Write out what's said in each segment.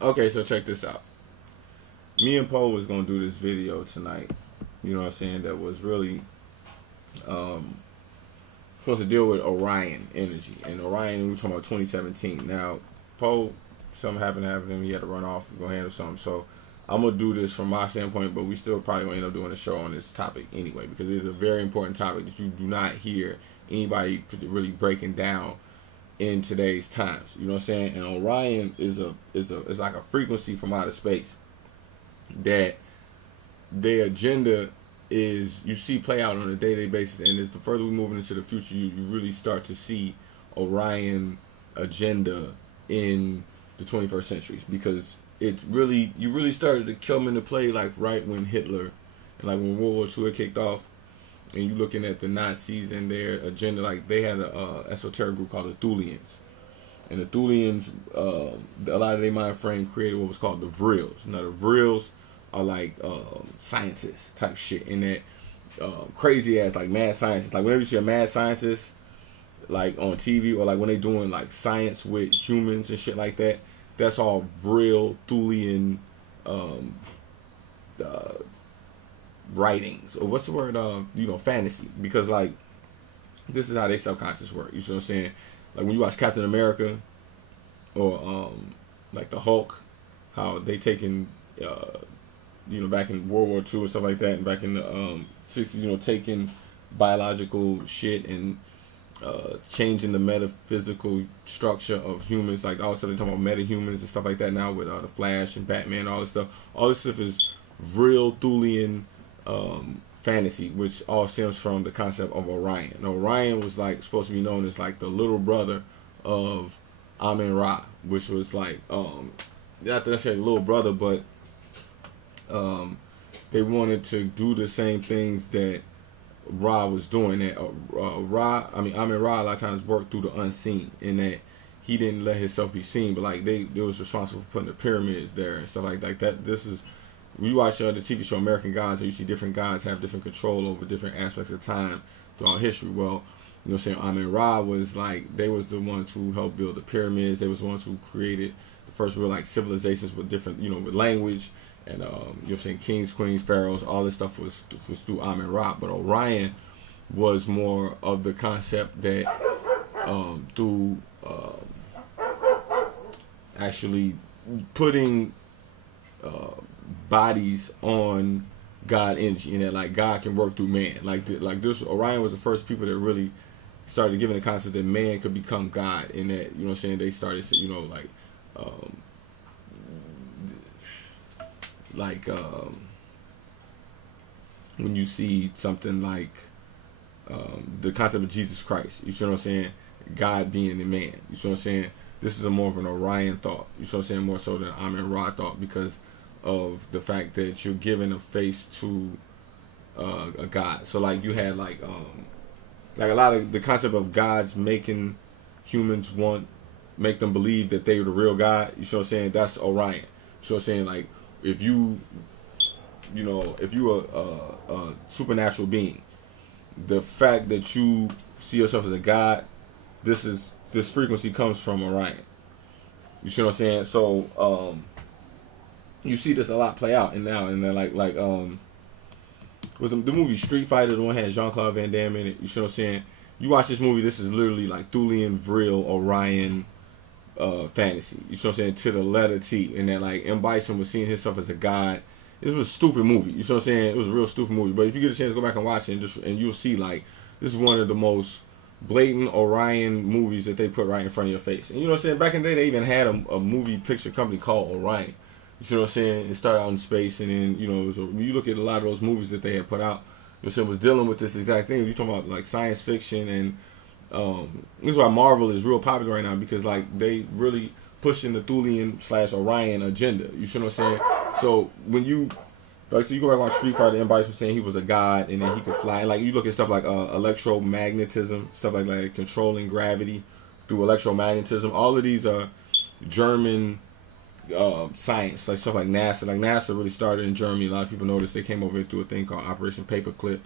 Okay, so check this out. Me and Poe was gonna do this video tonight. You know what I'm saying? That was really supposed to deal with Orion energy. And Orion, we were talking about 2017. Now, Poe, something happened to him. He had to run off and go handle something. So I'm gonna do this from my standpoint, but we still probably gonna end up doing a show on this topic anyway, because it is a very important topic that you do not hear anybody really breaking down in today's times. You know what I'm saying? And Orion is like a frequency from outer space that their agenda is, you see play out on a day-to-day basis. And as the further we move into the future, you really start to see Orion agenda in the 21st centuries, because it's really, you really started to come into play like right when Hitler and like when World War II had kicked off. And you're looking at the Nazis and their agenda, like they had a esoteric group called the Thuleans. And the Thuleans, a lot of their mind frame created what was called the Vrils. Now the Vrils are like scientists type shit, in that crazy ass like mad scientists. Like whenever you see a mad scientist like on TV, or like when they doing like science with humans and shit like that, that's all Vril Thulean writings, or what's the word, you know, fantasy, because like this is how their subconscious work. You see what I'm saying? Like when you watch Captain America or like the Hulk, how they taking you know, back in World War II and stuff like that, and back in the 60s, you know, taking biological shit and changing the metaphysical structure of humans. Like all of a sudden they're talking about metahumans and stuff like that now with the Flash and Batman, all this stuff. All this stuff is real Thulean fantasy, which all stems from the concept of Orion. Now, Orion was like supposed to be known as like the little brother of Amen Ra, which was like not necessarily little brother, but they wanted to do the same things that Ra was doing. That Amen Ra a lot of times worked through the unseen, in that he didn't let himself be seen, but like they was responsible for putting the pyramids there and stuff like that. This is, we watch the TV show American Gods, where you see different gods have different control over different aspects of time throughout history. Well, you know what I'm saying, Amen Ra was like, they was the ones who helped build the pyramids. They was the ones who created the first real like civilizations with different, you know, with language. And you know what I'm saying, kings, queens, pharaohs, all this stuff was through Amen Ra. But Orion was more of the concept that through actually putting bodies on God energy, and that like God can work through man. Like this, Orion was the first people that really started giving the concept that man could become God. In that, you know what I'm saying, they started, you know, when you see something like the concept of Jesus Christ, you see what I'm saying, God being the man, you see what I'm saying, this is a more of an Orion thought, you see what I'm saying, more so than Amen Ra thought, because of the fact that you're giving a face to a God. So like you had like a lot of the concept of gods making humans make them believe that they were the real God, you see what I'm saying, that's Orion. You see what I'm saying, like if you know, if you are a supernatural being, the fact that you see yourself as a god, this frequency comes from Orion. You see what I'm saying? So you see this a lot play out, and now and then like with the movie Street Fighter, the one had Jean-Claude Van Damme in it. You see what I'm saying? You watch this movie, this is literally like Thulean, Vril, Orion fantasy. You see what I'm saying? To the letter T. And that like M. Bison was seeing himself as a god. It was a stupid movie. You see what I'm saying? It was a real stupid movie. But if you get a chance to go back and watch it, and you'll see like this is one of the most blatant Orion movies that they put right in front of your face. And you know what I'm saying? Back in the day, they even had a movie picture company called Orion. You see what I'm saying? It started out in space, and then, you know, when you look at a lot of those movies that they had put out, you know what I'm saying, was dealing with this exact thing. You're talking about like science fiction, and this is why Marvel is real popular right now, because like they really pushing the Thulean/Orion agenda. You see what I'm saying? So when you like, so you go back and watch Street Fighter, everybody was saying he was a god, and then he could fly. Like you look at stuff like electromagnetism, stuff like controlling gravity through electromagnetism. All of these are German science, like stuff like NASA. Like NASA really started in Germany. A lot of people noticed they came over here through a thing called Operation Paperclip.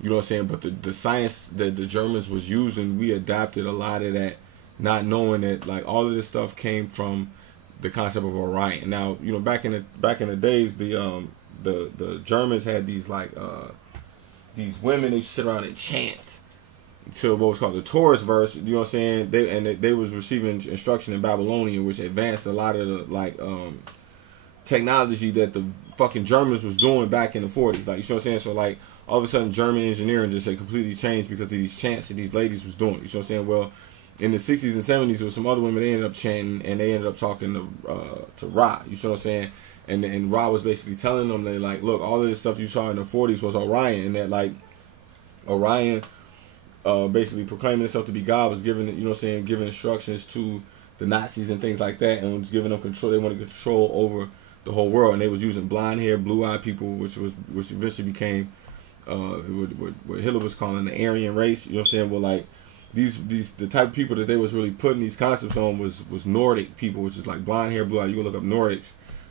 You know what I'm saying? But the science that the Germans was using, we adapted a lot of that, not knowing that like all of this stuff came from the concept of Orion. Now, you know, back in the days, the Germans had these like these women, they sit around and chant to what was called the Taurus verse. You know what I'm saying? They was receiving instruction in Babylonian, which advanced a lot of the like technology that the fucking Germans was doing back in the 40s. Like, you know what I'm saying? So like all of a sudden German engineering just had completely changed because of these chants that these ladies was doing. You know what I'm saying? Well, in the 60s and 70s, there was some other women, they ended up chanting, and they ended up talking to Ra. You know what I'm saying? And Ra was basically telling them, they like, look, all of this stuff you saw in the 40s was Orion, and that like Orion basically proclaiming himself to be God was giving, you know what I'm saying, giving instructions to the Nazis and things like that, and was giving them control. They wanted control over the whole world, and they was using blonde hair, blue eyed people, which eventually became what Hitler was calling the Aryan race. You know what I'm saying? Well, like the type of people that they was really putting these concepts on was Nordic people, which is like blonde hair, blue eye. You can look up Nordics.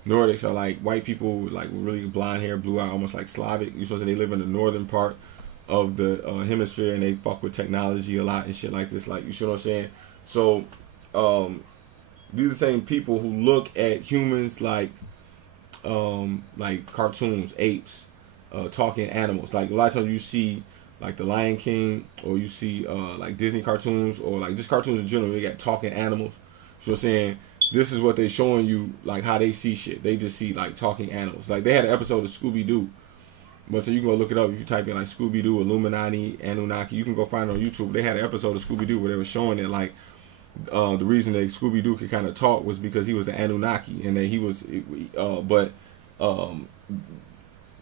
Nordics are like white people with like really blonde hair, blue eye, almost like Slavic. You supposed to they live in the northern part of the hemisphere, and they fuck with technology a lot and shit like this. Like, you see what I'm saying? So these are the same people who look at humans like cartoons, apes, talking animals. Like a lot of times you see like the Lion King, or you see like Disney cartoons, or like just cartoons in general. They got talking animals. So I'm saying this is what they showing you, like how they see shit. They just see like talking animals. Like they had an episode of Scooby Doo, but so you can go look it up. If you type in like Scooby Doo, Illuminati, Anunnaki, you can go find it on YouTube. They had an episode of Scooby Doo where they were showing that like the reason that Scooby Doo could kind of talk was because he was an Anunnaki, and that he was,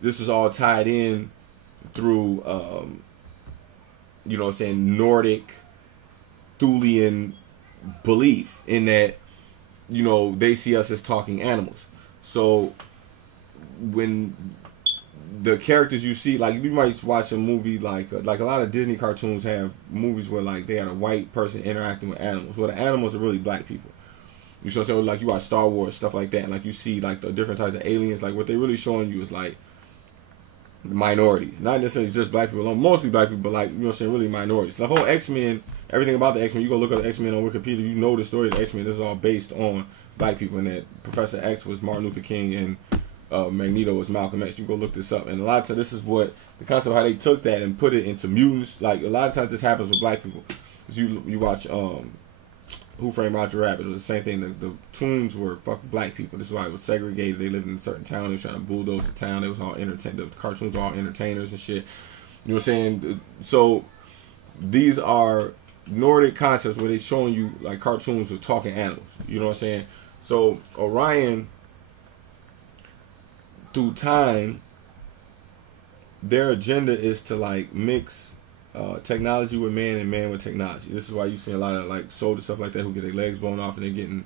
this was all tied in through, you know what I'm saying, Nordic, Thulean belief in that, you know, they see us as talking animals. So when the characters you see, like you might watch a movie like a lot of Disney cartoons have movies where like they had a white person interacting with animals. Well, the animals are really black people. You know what I'm saying? Like you watch Star Wars, stuff like that, and like you see like the different types of aliens. Like what they're really showing you is like minorities, not necessarily just black people alone, mostly black people, but like, you know what I'm saying, really minorities. The whole X-Men, everything about the X-Men, you go look up the X-Men on Wikipedia, you know the story of the X-Men. This is all based on black people, and that Professor X was Martin Luther King, and Magneto was Malcolm X. You go look this up, and a lot of times this is what the concept of how they took that and put it into mutants. Like a lot of times this happens with black people. You watch Who Framed Roger Rabbit, it was the same thing. The Toons were fucking black people. This is why it was segregated. They lived in a certain town. They were trying to bulldoze the town. They was all the cartoons were all entertainers and shit. You know what I'm saying? So these are Nordic concepts where they're showing you like cartoons with talking animals. You know what I'm saying? So Orion, through time, their agenda is to like mix technology with man and man with technology. This is why you see a lot of like soldiers, stuff like that, who get their legs blown off and they're getting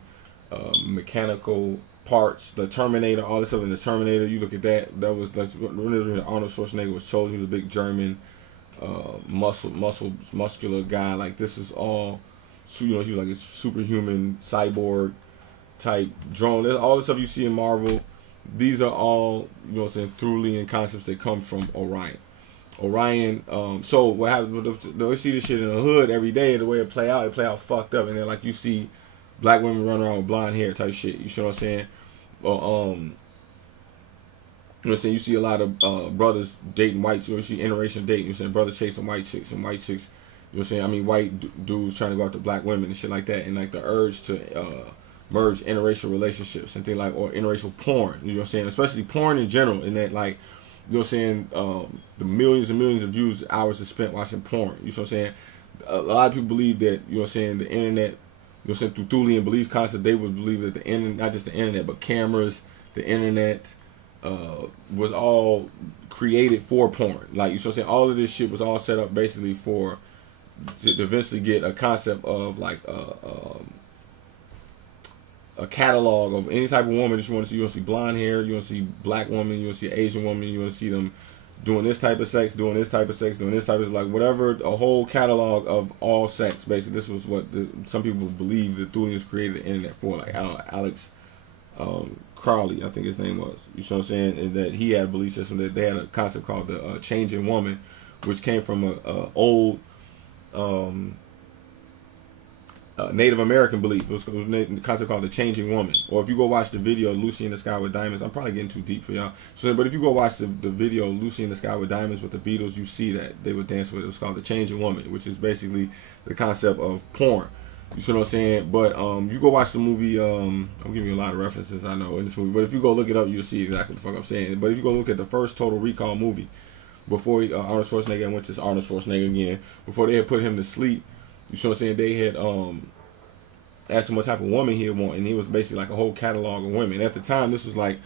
mechanical parts. The Terminator, all this stuff in the Terminator. You look at that. That was like when Arnold Schwarzenegger was chosen. He was a big German, muscular guy. Like this is all, you know, he was like a superhuman cyborg type drone. There's all the stuff you see in Marvel. These are all, you know what I'm saying, Thulean concepts that come from Orion. So what happens, they see this shit in the hood every day, the way it play out fucked up, and then like you see black women running around with blonde hair type shit, you know what I'm saying? Or, you know what I'm saying, you see a lot of brothers dating whites, you see interracial dating, you know what I'm saying, brothers chasing white chicks, and white chicks, you know what I'm saying, I mean white dudes trying to go after black women and shit like that, and like the urge to merge interracial relationships and things like, or interracial porn, you know what I'm saying, especially porn in general, in that like, you know what I'm saying, the millions and millions of Jews hours are spent watching porn. You know what I'm saying? A lot of people believe that, you know what I'm saying, the internet, you know what I'm saying, through Thulean belief concept, they would believe that the internet, not just the internet, but cameras, the internet, was all created for porn. Like, you know what I'm saying, all of this shit was all set up basically to eventually get a concept of like a catalog of any type of woman that you want to see. You want to see blonde hair, you want to see black woman, you want to see Asian woman, you want to see them doing this type of sex, doing this type of sex, doing this type of, like, whatever, a whole catalog of all sex, basically. This was what some people believe the Thuleans created the internet for. Like, I don't know, Alex Crowley, I think his name was. You know what I'm saying? And that he had a belief system that they had a concept called the changing woman, which came from a old Native American belief. It was a concept called the changing woman. Or if you go watch the video Lucy in the Sky with Diamonds, I'm probably getting too deep for y'all. So, but if you go watch the video Lucy in the Sky with Diamonds with the Beatles, you see that they would dance with it. It was called the changing woman, which is basically the concept of porn. You see what I'm saying? But you go watch the movie. I'm giving you a lot of references, I know, in this movie. But if you go look it up, you'll see exactly what the fuck I'm saying. But if you go look at the first Total Recall movie, before Arnold Schwarzenegger went to Arnold Schwarzenegger again, before they had put him to sleep, you see what I'm saying? They had asked him what type of woman he would want, and he was basically like a whole catalog of women. At the time, this was like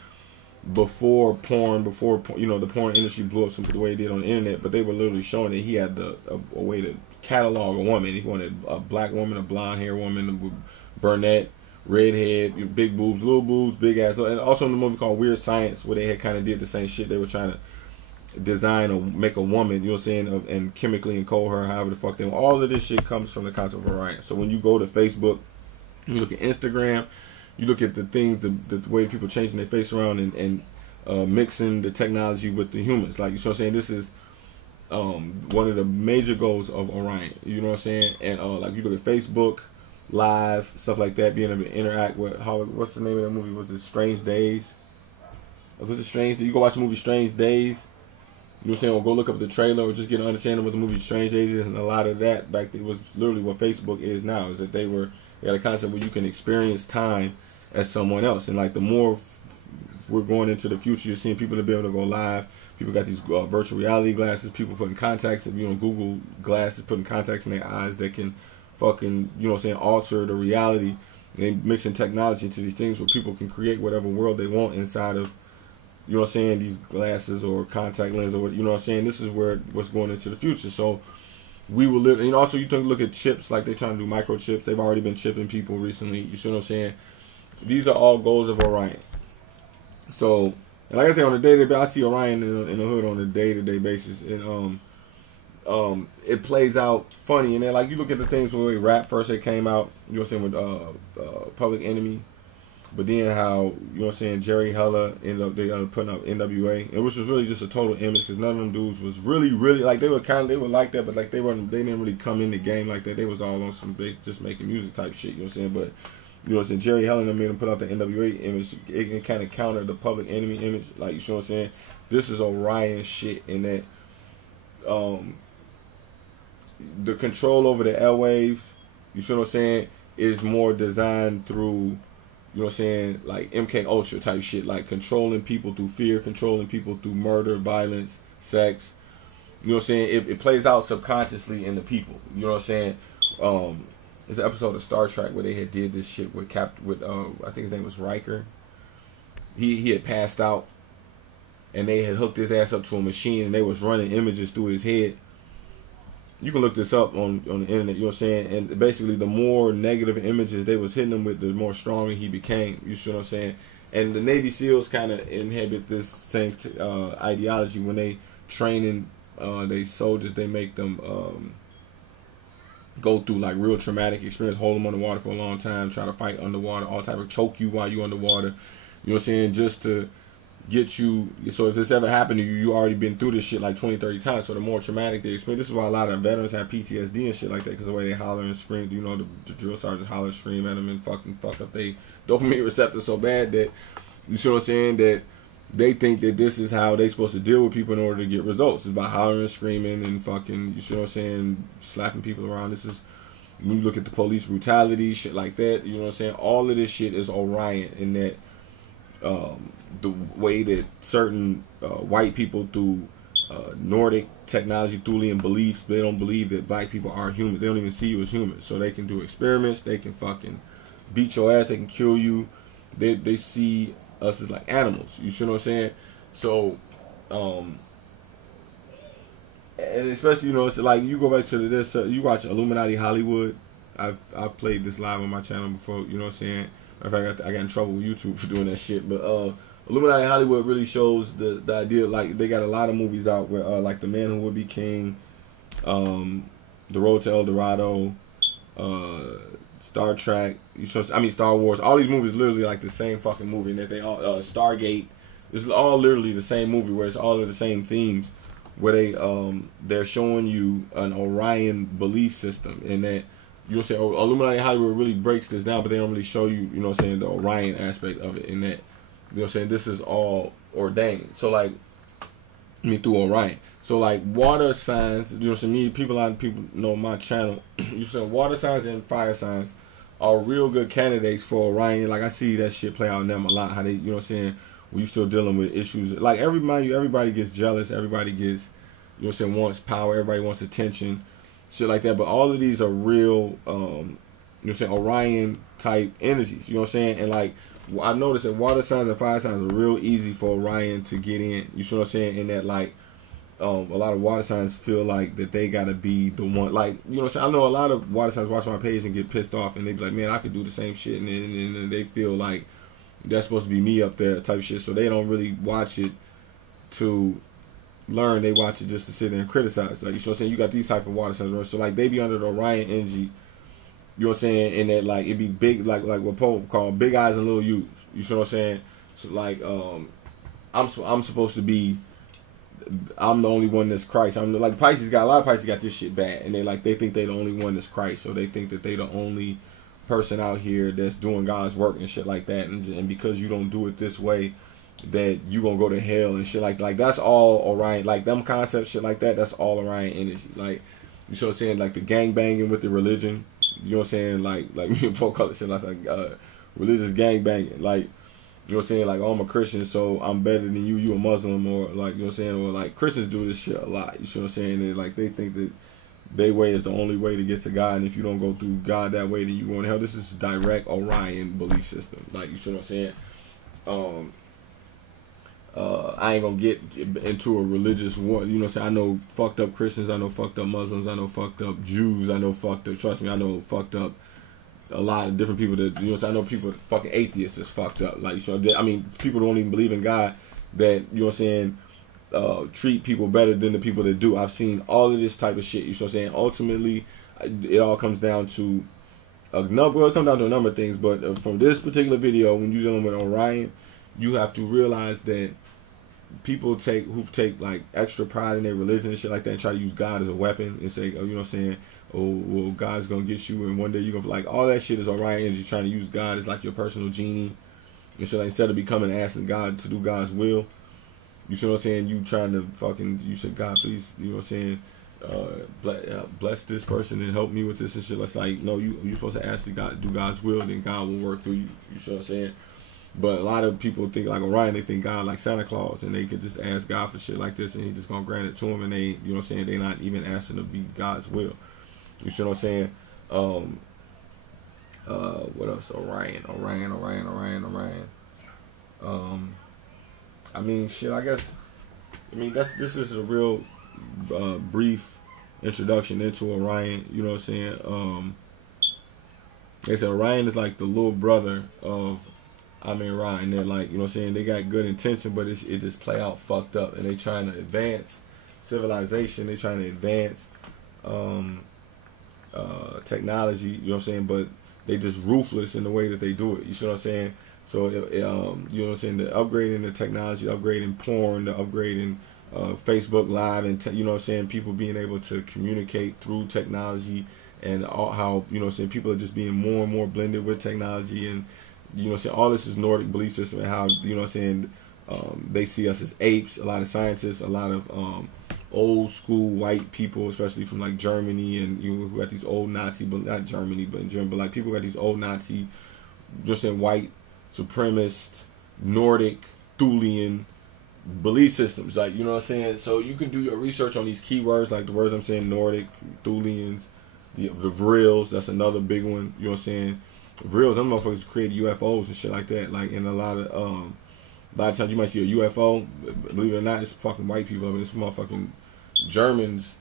before porn, you know, the porn industry blew up the way it did on the internet. But they were literally showing that he had a way to catalog a woman. He wanted a black woman, a blonde hair woman, a brunette, redhead, big boobs, little boobs, big ass. And also in the movie called Weird Science, where they had kind of did the same shit. They were trying to design or make a woman, you know what I'm saying, and chemically encode her, however the fuck they want. All of this shit comes from the concept of Orion. So when you go to Facebook, you look at Instagram, you look at the things, the way people changing their face around and mixing the technology with the humans. Like, you know what I'm saying, this is one of the major goals of Orion. You know what I'm saying? And like you look at Facebook Live, stuff like that, being able to interact with what's the name of that movie? Was it Strange Days? Was it Strange? You go watch the movie Strange Days. You know what I'm saying? Or go look up the trailer or just get an understanding of what the movie Strange Days is. And a lot of that back then was literally what Facebook is now. Is that they had a concept where you can experience time as someone else. And like the more we're going into the future, you're seeing people to be able to go live. People got these virtual reality glasses. People putting contacts, you know, Google glasses, putting contacts in their eyes that can fucking, you know what I'm saying, alter the reality. And they mixing technology into these things where people can create whatever world they want inside of, you know what I'm saying, these glasses or contact lenses or what, you know what I'm saying. This is what's going into the future. So we will live. And also you can look at chips, like they're trying to do microchips. They've already been chipping people recently. You see what I'm saying? These are all goals of Orion. So, and like I say, on a day-to-day basis, I see Orion in the hood on a day-to-day basis. And it plays out funny. And then like you look at the things where rap first they came out, you know what I'm saying, with Public Enemy. But then how, you know what I'm saying, Jerry Heller ended up putting up NWA, and which was really just a total image because none of them dudes was really like they were like that, but like they didn't really come in the game like that. They was all on some just making music type shit, you know what I'm saying. But you know what I'm saying, Jerry Heller made them put out the NWA image. It kind of countered the Public Enemy image, like, you know what I'm saying. This is Orion shit in that the control over the airwaves, you see what I'm saying, is more designed through, you know what I'm saying, like MK Ultra type shit, like controlling people through fear, controlling people through murder, violence, sex. You know what I'm saying? It plays out subconsciously in the people. You know what I'm saying? There's an episode of Star Trek where they had did this shit with I think his name was Riker. He had passed out, and they had hooked his ass up to a machine, and they was running images through his head. You can look this up on the internet, you know what I'm saying? And basically, the more negative images they was hitting him with, the more stronger he became. You see what I'm saying? And the Navy SEALs kind of inhabit this same ideology when they training they soldiers. They make them go through like real traumatic experience, hold them underwater for a long time, try to fight underwater, all type of choke you while you underwater. You know what I'm saying? Just to get you, so if this ever happened to you, you already been through this shit like 20, 30 times, so the more traumatic they experience. This is why a lot of veterans have PTSD and shit like that, because the way they holler and scream, you know, the drill sergeants holler and scream at them and fucking fuck up they dopamine receptors so bad that, you see what I'm saying, that they think that this is how they supposed to deal with people in order to get results. It's by hollering and screaming and fucking, you see what I'm saying, slapping people around. This is, when you look at the police brutality, shit like that, you know what I'm saying, all of this shit is Orion in that, the way that certain white people through Nordic technology, Thulean beliefs, they don't believe that black people are human. They don't even see you as human. So they can do experiments. They can fucking beat your ass. They can kill you. They see us as like animals. You see what I'm saying? So, and especially, you know, it's like you go back to this. You watch Illuminati Hollywood. I've played this live on my channel before. You know what I'm saying? In fact, I got in trouble with YouTube for doing that shit. But Illuminati Hollywood really shows the idea. Like, they got a lot of movies out where like The Man Who Would Be King, The Road to El Dorado, Star Trek. Star Wars. All these movies literally like the same fucking movie. And that they all Stargate. It's all literally the same movie where it's all of the same themes. Where they're showing you an Orion belief system, and that you know what I'm saying, Illuminati Hollywood really breaks this down, but they don't really show you, you know what I'm saying, the Orion aspect of it, in that, you know what I'm saying, this is all ordained. So like, through Orion. So like water signs, you know what I'm saying, a lot of people know my channel, you know, water signs and fire signs are real good candidates for Orion. Like I see that shit play out in them a lot, how they, you know what I'm saying, when you still dealing with issues, like everybody gets jealous, everybody gets, you know what I'm saying, wants power, everybody wants attention, shit like that, but all of these are real, you know what I'm saying, Orion type energies, you know what I'm saying, and like, I noticed that water signs and fire signs are real easy for Orion to get in, you see what I'm saying, in that like, a lot of water signs feel like that they gotta be the one, like, you know what I'm saying, I know a lot of water signs watch my page and get pissed off, and they be like, man, I could do the same shit, and then they feel like that's supposed to be me up there type of shit, so they don't really watch it to learn, they watch it just to sit there and criticize, like, you know what I'm saying, you got these type of water signs, so like, they be under the Orion energy, you know what I'm saying, and that like, it be big, like what Pope called big eyes and little U's, you know what I'm saying, so like, I'm supposed to be, I'm the only one that's Christ. I'm like, Pisces got, a lot of Pisces got this shit bad, and they think they the only one that's Christ, so they think that they the only person out here that's doing God's work and shit like that, and because you don't do it this way, that you gonna go to hell and shit like that's all Orion, like them concepts, shit like that, that's all Orion energy, like, you know what I'm saying, like the gang banging with the religion, you know what I'm saying, like me and Paul call it shit like religious gang banging, like, you know what I'm saying, like, oh, I'm a Christian, so I'm better than you a Muslim, or like, you know what I'm saying, or like Christians do this shit a lot, you know what I'm saying, and like they think that their way is the only way to get to God, and if you don't go through God that way, then you going to hell. This is direct Orion belief system, like, you see what I'm saying. I ain't gonna get into a religious war, you know what I'm saying. I know fucked up Christians, I know fucked up Muslims, I know fucked up Jews, I know fucked up, trust me, I know fucked up a lot of different people that, you know what I'm saying, I know people fucking atheists is fucked up, like, so I mean, people don't even believe in God, that, you know what I'm saying, treat people better than the people that do. I've seen all of this type of shit, you know what I'm saying. Ultimately, it all comes down to a number of things, but from this particular video, when you're dealing with Orion, you have to realize that people who take like extra pride in their religion and shit like that, and try to use God as a weapon and say, oh, you know what I'm saying, oh, well, God's gonna get you, and one day you're gonna, like, all that shit is Orion energy, trying to use God as like your personal genie and shit, like, instead of becoming and asking God to do God's will. You see what I'm saying? You trying to fucking, you said, God, please, you know what I'm saying, bless this person and help me with this and shit. It's like, no, you're supposed to ask God to do God's will, then God will work through you. You see what I'm saying? But a lot of people think like Orion, they think God like Santa Claus, and they could just ask God for shit like this, and he just gonna grant it to them, and they, you know what I'm saying, they not even asking to be God's will. You see what I'm saying? What else? Orion. I mean, shit, I guess, I mean, this is a real brief introduction into Orion, you know what I'm saying? They said Orion is like the little brother of Ryan. They're like, you know what I'm saying, they got good intention, but it just play out fucked up, and they trying to advance civilization, they trying to advance technology, you know what I'm saying, but they just ruthless in the way that they do it, you see what I'm saying? So, you know what I'm saying, the upgrading the technology, upgrading porn, the upgrading Facebook Live, and you know what I'm saying, people being able to communicate through technology, and how, you know what I'm saying, people are just being more and more blended with technology, and, you know what I'm saying, all this is Nordic belief system, and how, you know what I'm saying, they see us as apes, a lot of scientists, a lot of old school white people, especially from like Germany, and you know, who got these old Nazi, but not Germany, but in Germany, but like people got these old Nazi, you know what I'm saying, white supremacist, Nordic, Thulean belief systems, like, you know what I'm saying. So you can do your research on these keywords, like the words I'm saying, Nordic, Thuleans, the Vrils, that's another big one, you know what I'm saying. Vrils, them motherfuckers create UFOs and shit like that, like, in a lot of times you might see a UFO, believe it or not, it's fucking white people, I mean, it's motherfucking Germans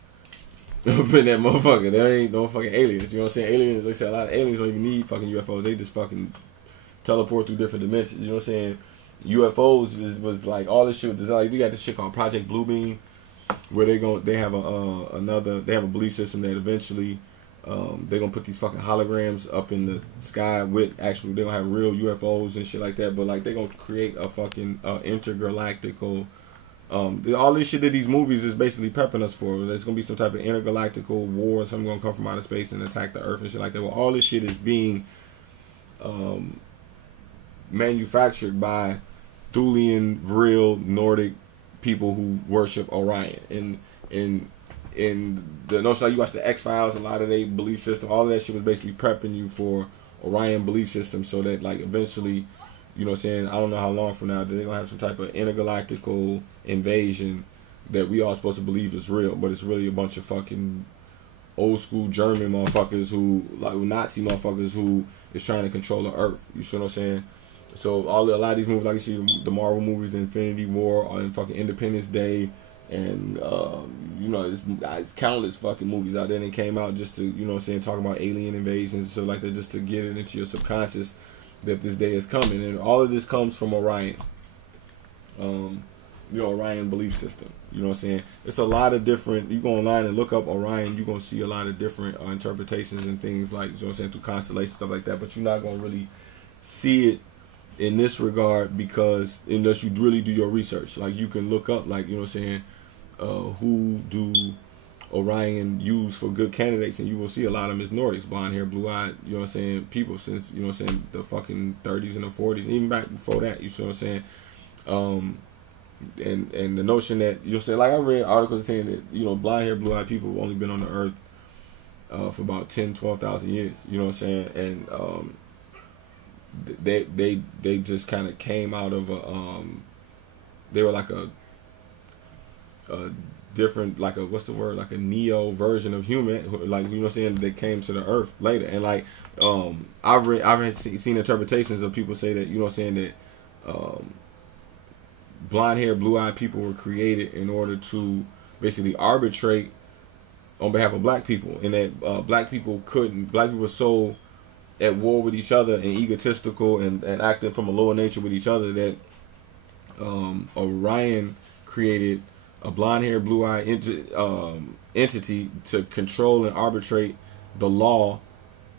up in that motherfucker. There ain't no fucking aliens, you know what I'm saying. Aliens, they say a lot of aliens don't even need fucking UFOs, they just fucking teleport through different dimensions, you know what I'm saying. UFOs was like all this shit. Like, they got this shit called Project Bluebeam, where they have a belief system that eventually they're gonna put these fucking holograms up in the sky with actually, they're gonna have real UFOs and shit like that. But like, they're gonna create a fucking intergalactical All this shit that these movies is basically prepping us for. There's going to be some type of intergalactical war, something going to come from outer space and attack the Earth and shit like that. Well, all this shit is being manufactured by Thulean, Vril, Nordic people who worship Orion. And the notion, like you watch the X-Files, a lot of their belief system, all of that shit was basically prepping you for Orion belief system, so that like eventually, you know what I'm saying, I don't know how long from now, they're going to have some type of intergalactical invasion that we all supposed to believe is real, but it's really a bunch of fucking old school German motherfuckers who, like Nazi motherfuckers who is trying to control the Earth. You see what I'm saying? So a lot of these movies, like you see the Marvel movies, Infinity War, and fucking Independence Day, and you know, it's countless fucking movies out there that came out just to, you know what I'm saying, talking about alien invasions and stuff like that, just to get it into your subconscious that this day is coming. And all of this comes from Orion. You know, Orion belief system. You know what I'm saying? It's a lot of different, you go online and look up Orion, you're going to see a lot of different interpretations and things like, you know what I'm saying, through constellations, stuff like that, but you're not going to really see it in this regard, because unless you really do your research. Like, you can look up, like, you know what I'm saying, who do Orion use for good candidates, and you will see a lot of them is Nordics, blonde hair, blue eyed, you know what I'm saying, people since, you know what I'm saying, the fucking 30s and the 40s, even back before that, you know what I'm saying. And the notion that, you'll say, like I read articles saying that, you know, blonde hair, blue eyed people have only been on the earth for about 10, 12,000 years, you know what I'm saying, and they just kind of came out of a they were like a different, like a, what's the word, like a neo version of human, like, you know what I'm saying, they came to the earth later. And like I've seen interpretations of people say that, you know what I'm saying, that blonde hair, blue eyed people were created in order to basically arbitrate on behalf of black people, and that black people were so at war with each other and egotistical and acting from a lower nature with each other that Orion created a blonde-haired, blue-eyed entity to control and arbitrate the law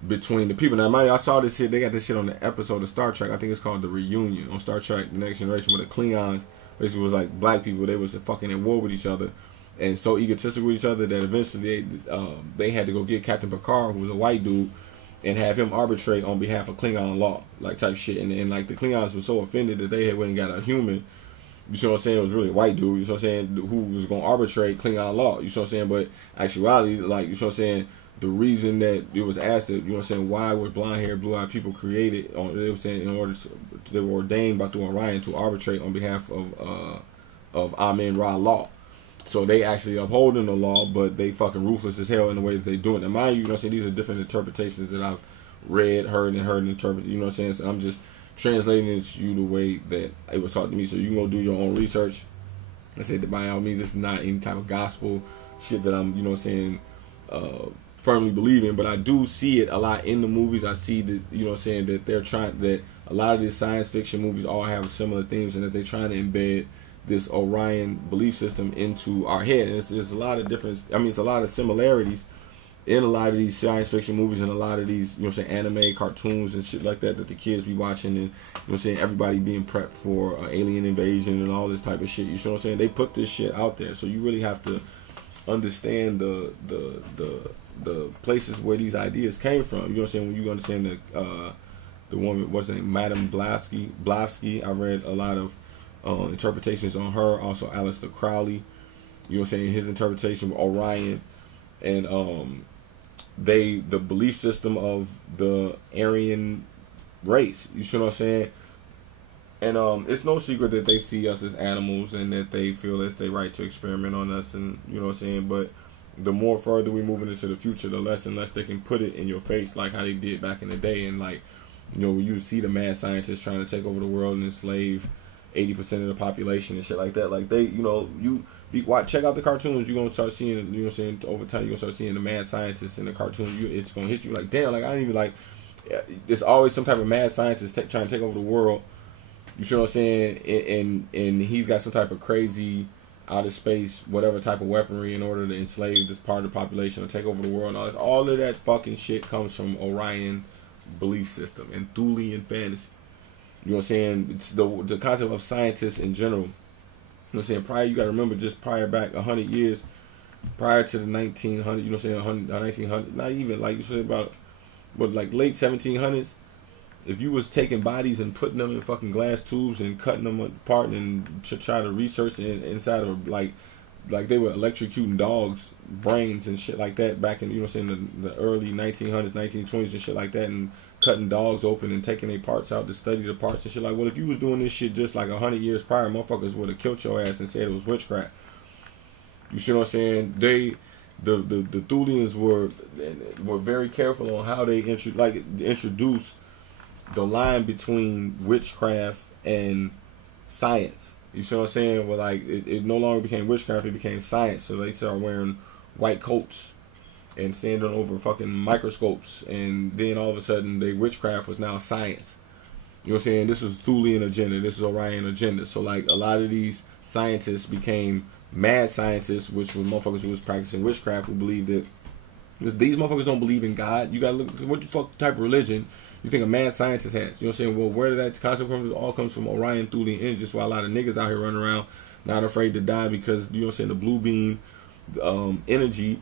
between the people. Now, I saw this shit. They got this shit on the episode of Star Trek. I think it's called The Reunion on Star Trek: The Next Generation, where the Klingons basically was like black people. They was fucking at war with each other and so egotistical with each other that eventually they had to go get Captain Picard, who was a white dude, and have him arbitrate on behalf of Klingon law, like type shit. And like the Klingons were so offended that they had went and got a human. You see what I'm saying? It was really a white dude, you know what I'm saying, who was going to arbitrate Klingon law, you see what I'm saying? But actuality, like, you see what I'm saying, the reason that it was asked that, you know what I'm saying, why were blonde-haired, blue-eyed people created, they were saying in order to, they were ordained by through Orion to arbitrate on behalf of Amen Ra law. So they actually upholding the law, but they fucking ruthless as hell in the way that they do it. And mind you, you know what I'm saying, these are different interpretations that I've read, heard, and interpreted, you know what I'm saying? So I'm just translating it to you the way that it was taught to me. So you can go do your own research. I said that by all means, this is not any type of gospel shit that I'm, you know what I'm saying, firmly believe in, but I do see it a lot in the movies. I see that, you know what I'm saying, that they're trying, that a lot of these science fiction movies all have similar themes, and that they're trying to embed this Orion belief system into our head. And it's a lot of different, I mean, it's a lot of similarities in a lot of these science fiction movies and a lot of these, you know what I'm saying, anime, cartoons and shit like that the kids be watching, and, you know what I'm saying, everybody being prepped for alien invasion and all this type of shit. You know what I'm saying? They put this shit out there, so you really have to understand the places where these ideas came from. You know what I'm saying? When you understand the woman, what's her name, Vadame Blavatsky, I read a lot of interpretations on her. Also Aleister Crowley, you know what I'm saying, his interpretation of Orion, and the belief system of the Aryan race. You see what I'm saying? And it's no secret that they see us as animals and that they feel it's their right to experiment on us, and you know what I'm saying. But the more further we moving into the future, the less and less they can put it in your face like how they did back in the day. And like, you know, when you see the mad scientists trying to take over the world and enslave 80% of the population and shit like that, like they, you know, check out the cartoons, you're gonna start seeing, you know what I'm saying, over time you're gonna start seeing the mad scientists in the cartoon. It's gonna hit you like, damn, like I didn't even like. There's always some type of mad scientist trying to take over the world. You see what I'm saying? And he's got some type of crazy outer space, whatever type of weaponry in order to enslave this part of the population or take over the world and all this. All of that fucking shit comes from Orion belief system and Thulean fantasy. You know what I'm saying? It's the concept of scientists in general what I'm saying? Prior, you got to remember, just prior back 100 years, prior to the 1900, you know what I'm saying, 1900, not even, like you said about, but like late 1700s, if you was taking bodies and putting them in fucking glass tubes and cutting them apart and to try to research inside of, like they were electrocuting dogs' brains and shit like that back in, you know what I'm saying, the early 1900s, 1920s and shit like that, and cutting dogs open and taking their parts out to study the parts and shit. Like, well, if you was doing this shit just like 100 years prior, motherfuckers would have killed your ass and said it was witchcraft. You see what I'm saying? The Thuleans were very careful on how they introduced the line between witchcraft and science. You see what I'm saying? Well, like, it no longer became witchcraft, it became science. So they started wearing white coats and standing over fucking microscopes, and then all of a sudden, the witchcraft was now science. You know what I'm saying? This was Thulean Agenda. This is Orion Agenda. So, like, a lot of these scientists became mad scientists, which were motherfuckers who was practicing witchcraft, who believed that these motherfuckers don't believe in God. You gotta look at what the fuck type of religion you think a mad scientist has. You know what I'm saying? Well, where did that concept come from? It all comes from Orion Thulean energy. That's why a lot of niggas out here running around not afraid to die, because, you know what I'm saying, the blue beam energy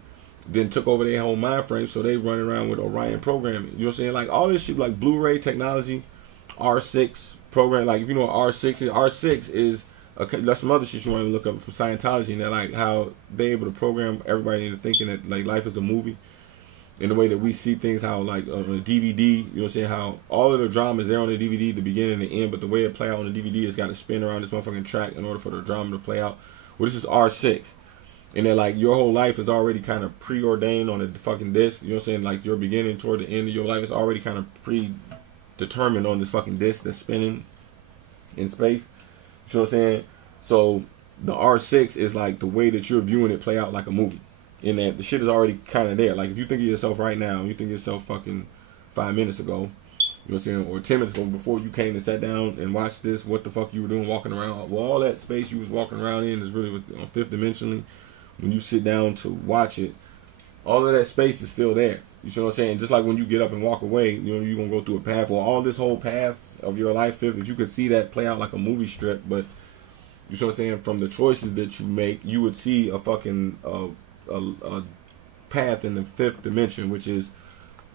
then took over their whole mind frame, so they run around with Orion programming. You know what I'm saying? Like, all this shit, like Blu-ray technology, R6 program, like, if you know what R6 is, R6 is, that's some other shit you want to look up from Scientology, and that, like, how they able to program everybody into thinking that, like, life is a movie, in the way that we see things, how, like, on a DVD, you know what I'm saying, how all of the drama is there on the DVD, the beginning and the end, but the way it play out on the DVD, it's got to spin around this motherfucking track in order for the drama to play out. Well, this is R6. And then, like, your whole life is already kind of preordained on the fucking disc. You know what I'm saying? Like, your beginning toward the end of your life is already kind of predetermined on this fucking disc that's spinning in space. You know what I'm saying? So, the R6 is, like, the way that you're viewing it play out like a movie. In that the shit is already kind of there. Like, if you think of yourself right now, you think of yourself fucking 5 minutes ago, you know what I'm saying, or 10 minutes ago, before you came and sat down and watched this, what the fuck you were doing walking around. Well, all that space you was walking around in is really on fifth dimensionally. When you sit down to watch it, all of that space is still there. You see what I'm saying? Just like when you get up and walk away, you know, you're going to go through a path. Well, all this whole path of your life, if you could see that play out like a movie strip, but you see what I'm saying, from the choices that you make, you would see a fucking a path in the fifth dimension, which is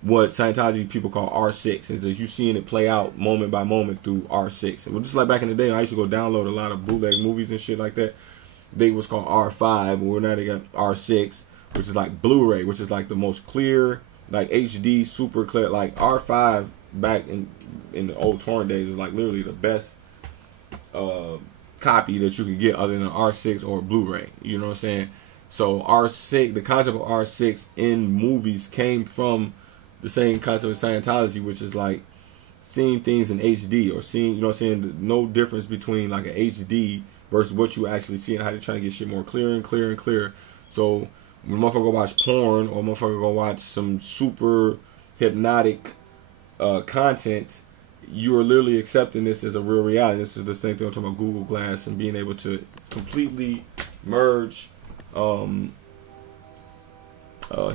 what Scientology people call R6, is that you're seeing it play out moment by moment through R6. Well, just like back in the day, I used to go download a lot of bootleg movies and shit like that. They was called R5, or now they got R6, which is like Blu-ray, which is like the most clear, like HD, super clear. Like R5 back in the old torrent days was like literally the best copy that you could get other than R6 or Blu-ray. You know what I'm saying? So R6, the concept of R6 in movies came from the same concept of Scientology, which is like seeing things in HD, or seeing, you know what I'm saying, no difference between like an HD versus what you actually see, and how they're trying to get shit more clear and clear and clear. So when motherfucker go watch porn, or motherfucker go watch some super hypnotic content, you are literally accepting this as a real reality. This is the same thing I'm talking about Google Glass, and being able to completely merge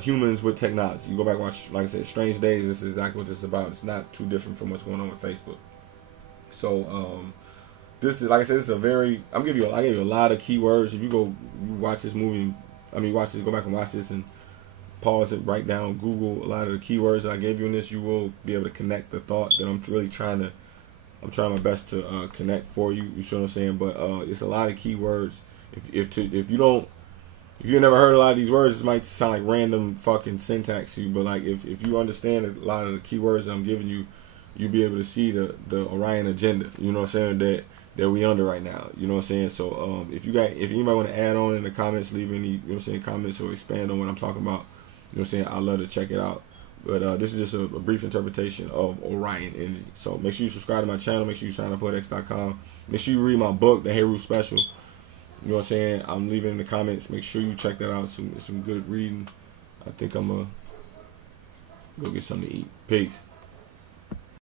humans with technology. You go back and watch, like I said, Strange Days. This is exactly what this is about. It's not too different from what's going on with Facebook. So this is, like I said, this is a very, I gave you a lot of keywords. If you go, you watch this movie, watch this, go back and watch this and pause it, write down, Google a lot of the keywords that I gave you in this, you will be able to connect the thought that I'm really trying my best to connect for you. You see what I'm saying? But it's a lot of keywords. If you never heard a lot of these words, this might sound like random fucking syntax to you, but like if you understand a lot of the keywords that I'm giving you, you'll be able to see the Orion Agenda. You know what I'm saying? That we under right now. You know what I'm saying? So if anybody want to add on in the comments, leave any, you know what I'm saying, comments or expand on what I'm talking about, you know what I'm saying, I'd love to check it out. But this is just a brief interpretation of Orion energy. So make sure you subscribe to my channel. Make sure you sign up for X.com. Make sure you read my book, The Heru Special. You know what I'm saying? I'm leaving in the comments. Make sure you check that out. Some good reading. I think I'm going to go get something to eat. Peace.